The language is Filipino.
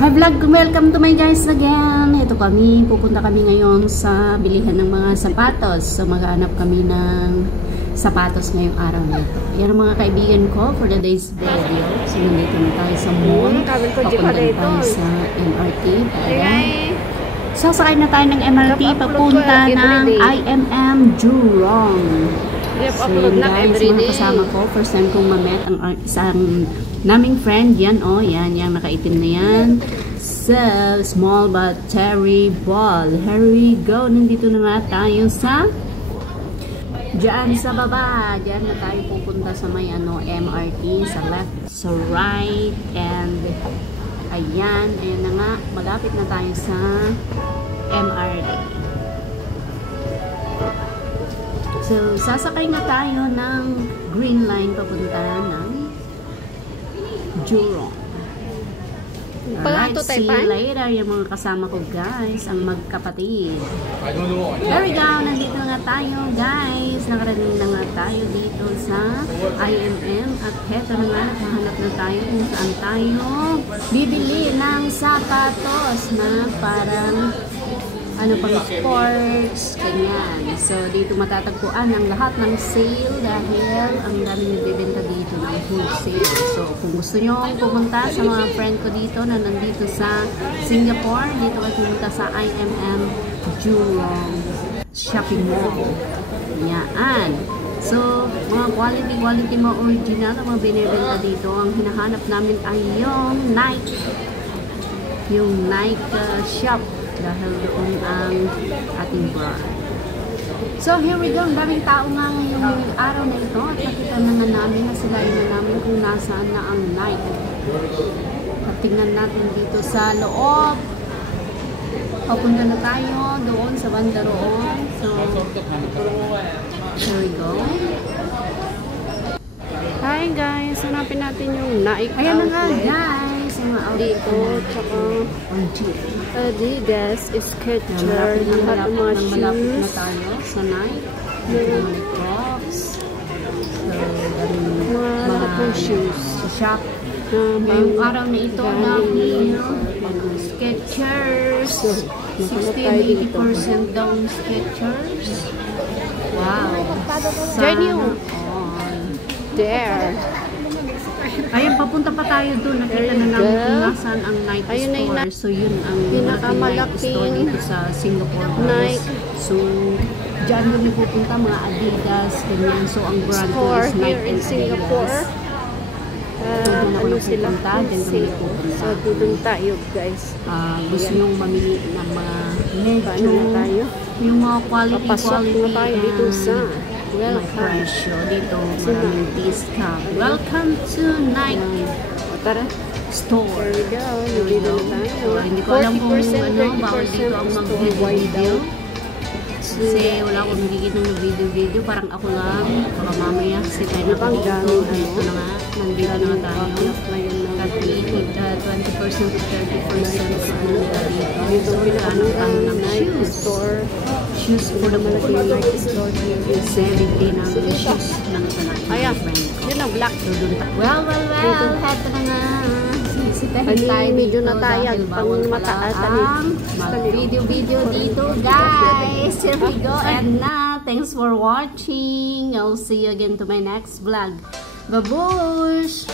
Hi vlog, welcome to my guys again. Ito kami, pupunta kami ngayon sa bilihan ng mga sapatos. So maghanap kami ng sapatos ngayong araw nito. Yan ang mga kaibigan ko for the day's video. So nandito na tayo sa mall. Papunta na tayo sa MRT. Sasakay na tayo ng MRT papunta ng IMM Jurong. So yun guys, mga kasama ko. First time kong ma-met ang isang naming friend. Yan o, yan, yung nakaitim na yan. So, small but terrible. Here we go. Nandito na nga tayo sa diyan sa baba. Diyan na tayo pupunta sa may MRT. Sa left, sa right. And ayan, ayan na nga. Malapit na tayo sa MRT. So, sasakay na tayo ng Green Line papunta ng Jurong. Alright, see you later yung mga kasama ko guys, ang magkapatid. There we go, nandito na nga tayo guys. Nakarating na nga tayo dito sa IMM at heto na nga, nakahanap na tayo kung saan tayo bibili ng sapatos na parang pang sports, ganyan. So, dito matatagpuan ang lahat ng sale dahil ang daming nagbibenta dito ng wholesale. So, kung gusto nyo pumunta sa mga friend ko dito na nandito sa Singapore, dito kayo pumunta sa IMM Jurong Shopping Mall. Yan. So, mga quality mga original na mga binibenta dito. Ang hinahanap namin ay yung Nike. Yung Nike shop. Dahil doon ang ating brand. So, here we go. Ang daming tao nga ngayong araw na ito. At nakita na nga namin na sila na namin kung nasaan na ang Nike. At tingnan natin dito sa loob. Papunta na tayo doon sa banda roon. So, here we go. Hi guys! Hanapin natin yung Nike outlet. Ayan na nga guys! Dito, tsaka Adidas, Skechers, lahat ng mga shoes. Malapit na tayo sa Nike. Mga Crocs. So, lahat ng shoes. Sa shop. Ngayong araw na ito, Skechers. 60-80% down Skechers. Wow. Sana there. Ayun, papunta pa tayo doon. Nakita na namin kung nasaan ang Nike store. So, yun ang Nike store dito sa Singapore. Nike. So, dyan kami pupunta, mga Adidas, ganyan. So, ang brand ko is Nike in Singapore. Ano sila? So, doon tayo, guys. Gusto nyo mamili ng mga medyo, yung mga quality dito sa presyo dito, maraming discount. Welcome to Nike store. There we go. Hindi ko alam kung bawal dito ang mag-video. Kasi wala akong higit ng video. Parang ako lang. Baka mamaya kasi tayo na pang dito. Ito na nga. Nandito na nga tayo. At 20% to 30% sa nila dito. So, kailangan tayo ng shoes. Shoes for the malaking Nike store here is 70 na shoes ng Nike friend ko. Yun ang black. Well. Heto na nga. Sisitahin tayo medyo na tayo pang mataas mag-video dito guys. Here we go. And thanks for watching. I'll see you again to my next vlog. Babush!